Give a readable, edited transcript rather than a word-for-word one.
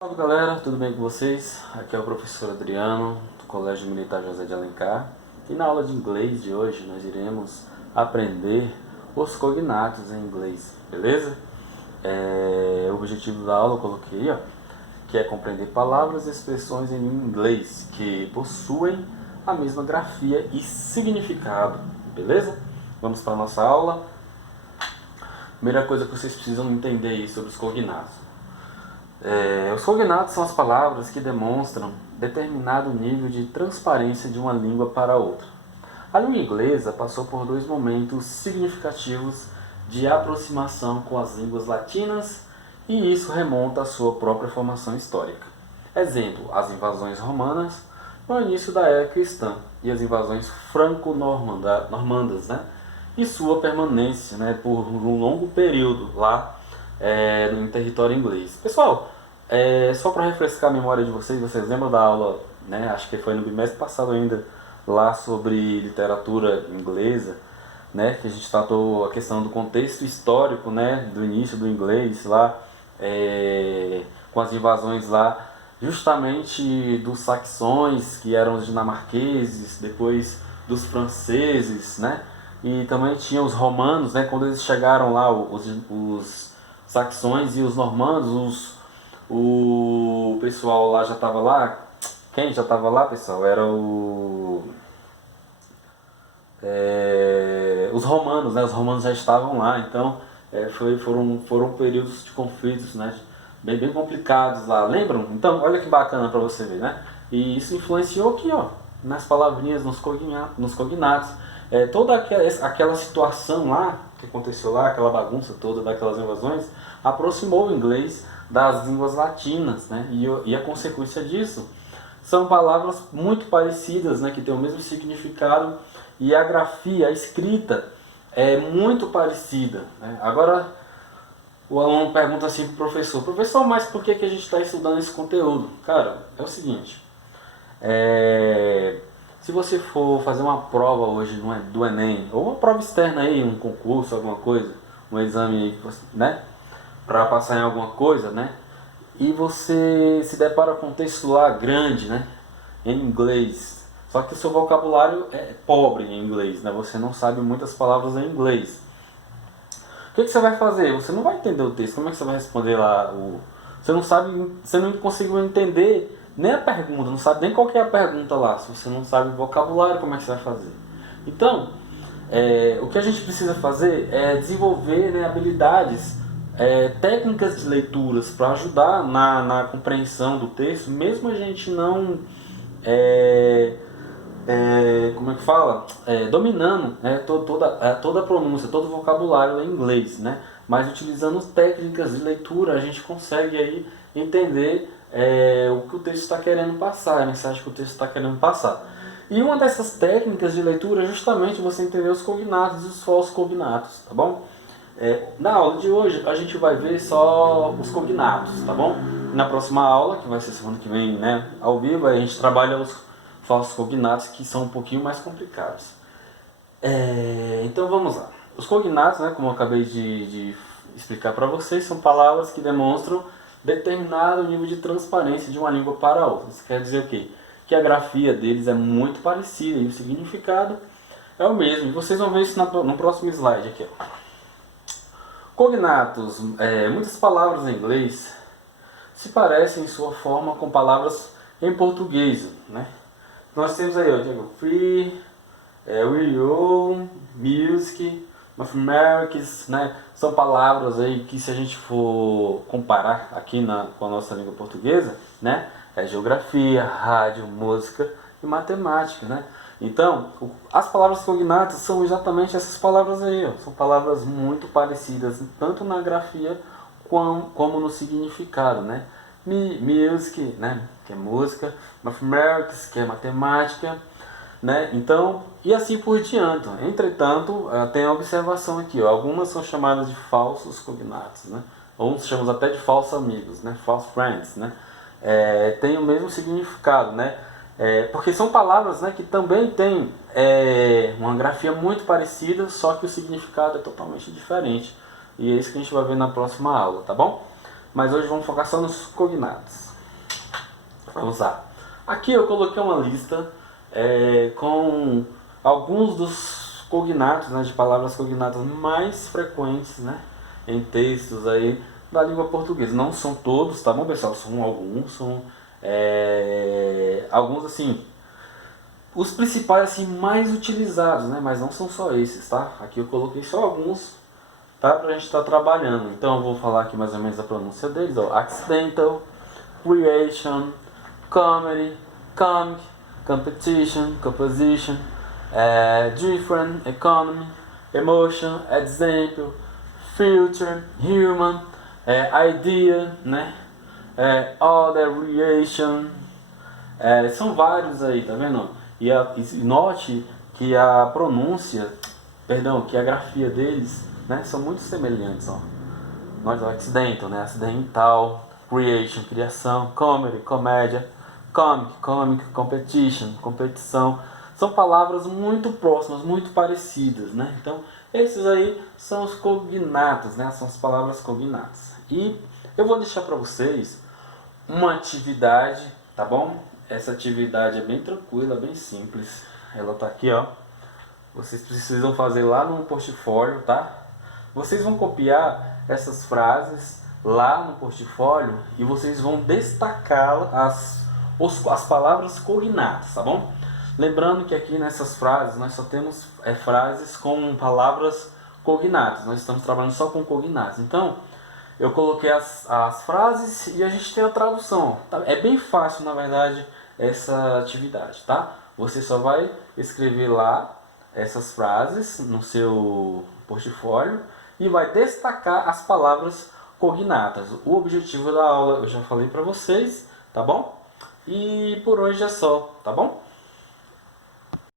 Salve galera, tudo bem com vocês? Aqui é o professor Adriano, do Colégio Militar José de Alencar. E na aula de inglês de hoje nós iremos aprender os cognatos em inglês, beleza? O objetivo da aula eu coloquei, que é compreender palavras e expressões em inglês que possuem a mesma grafia e significado, beleza? Vamos para a nossa aula. Primeira coisa que vocês precisam entender aí sobre os cognatos. Os cognatos são as palavras que demonstram determinado nível de transparência de uma língua para outra. A língua inglesa passou por dois momentos significativos de aproximação com as línguas latinas, e isso remonta à sua própria formação histórica. Exemplo, as invasões romanas no início da era cristã e as invasões franco-normandas, e sua permanência, por um longo período lá no território inglês. Pessoal, só para refrescar a memória de vocês lembram da aula, acho que foi no bimestre passado ainda, lá sobre literatura inglesa, que a gente tratou a questão do contexto histórico, do início do inglês lá, com as invasões lá, justamente dos saxões, que eram os dinamarqueses, depois dos franceses, e também tinha os romanos, quando eles chegaram lá, os saxões e os normandos, o pessoal lá já estava lá. Quem já estava lá, pessoal? Era os romanos, os romanos já estavam lá. Então foram períodos de conflitos, bem complicados lá, lembram? Então olha que bacana para você ver, e isso influenciou aqui, nas palavrinhas, nos cognatos. Toda aquela situação lá que aconteceu lá, aquela bagunça toda daquelas invasões, aproximou o inglês das línguas latinas, e a consequência disso são palavras muito parecidas, que têm o mesmo significado, e a grafia, a escrita é muito parecida, Agora o aluno pergunta assim para o professor, mas por que a gente está estudando esse conteúdo? Cara, é o seguinte, se você for fazer uma prova hoje do Enem, ou uma prova externa aí, um concurso, alguma coisa, um exame aí, para passar em alguma coisa, e você se depara com um texto lá grande, em inglês, só que o seu vocabulário é pobre em inglês, você não sabe muitas palavras em inglês. O que você vai fazer? Você não vai entender o texto, como é que você vai responder lá? Você não conseguiu entender nem a pergunta, não sabe nem qual que é a pergunta lá. Se você não sabe o vocabulário, como é que você vai fazer? Então, o que a gente precisa fazer é desenvolver habilidades, técnicas de leituras para ajudar na compreensão do texto, mesmo a gente não como é que fala? Dominando toda a pronúncia, todo o vocabulário em inglês, mas utilizando técnicas de leitura a gente consegue aí entender o que o texto está querendo passar, a mensagem que o texto está querendo passar. E uma dessas técnicas de leitura é justamente você entender os cognatos e os falsos cognatos, tá bom? Na aula de hoje a gente vai ver só os cognatos, tá bom? Na próxima aula, que vai ser semana que vem, ao vivo, a gente trabalha os falsos cognatos, que são um pouquinho mais complicados. Então vamos lá. Os cognatos, como eu acabei de explicar para vocês, são palavras que demonstram determinado nível de transparência de uma língua para outra. Isso quer dizer o quê? Que a grafia deles é muito parecida e o significado é o mesmo. E vocês vão ver isso no próximo slide aqui. Cognatos, muitas palavras em inglês se parecem em sua forma com palavras em português, Nós temos aí, Diego, free, will, music, mathematics, São palavras aí que, se a gente for comparar aqui com a nossa língua portuguesa, é geografia, rádio, música e matemática, Então, as palavras cognatas são exatamente essas palavras aí, São palavras muito parecidas, tanto na grafia como no significado, Music, que é música, mathematics, que é matemática, Então, e assim por diante. Entretanto, tem a observação aqui, algumas são chamadas de falsos cognatos, Uns chamamos até de falsos amigos, false friends, Tem o mesmo significado, porque são palavras, que também têm uma grafia muito parecida, só que o significado é totalmente diferente. E é isso que a gente vai ver na próxima aula, tá bom? mas hoje vamos focar só nos cognatos. Vamos lá. Aqui eu coloquei uma lista com alguns dos cognatos, né, de palavras cognatas mais frequentes, né, em textos aí da língua portuguesa. Não são todos, tá bom, pessoal? São alguns assim, os principais assim mais utilizados, né, mas não são só esses, tá? Aqui eu coloquei só alguns, tá, pra gente estar trabalhando. Então eu vou falar aqui mais ou menos a pronúncia deles, ó. Accidental, creation, comedy, comic, competition, composition, different, economy, emotion, example, future, human, idea, né? Other, relation, são vários aí, tá vendo? E note que a pronúncia, perdão, que a grafia deles, né, são muito semelhantes, ó. Nós, accidental, né? Acidental, creation, criação, comedy, comédia, comic, comic, competition, competição. São palavras muito próximas, muito parecidas, né? Então, esses aí são os cognatos, né? São as palavras cognatas. E eu vou deixar para vocês uma atividade, tá bom? Essa atividade é bem tranquila, bem simples. Ela tá aqui, ó. Vocês precisam fazer lá no portfólio, tá? Vocês vão copiar essas frases lá no portfólio e vocês vão destacar as palavras cognatas, tá bom? Lembrando que aqui nessas frases nós só temos frases com palavras cognatas. Nós estamos trabalhando só com cognatos. Então, eu coloquei as frases e a gente tem a tradução. É bem fácil, na verdade, essa atividade, tá? Você só vai escrever lá essas frases no seu portfólio e vai destacar as palavras cognatas. O objetivo da aula eu já falei para vocês, tá bom? E por hoje é só, tá bom?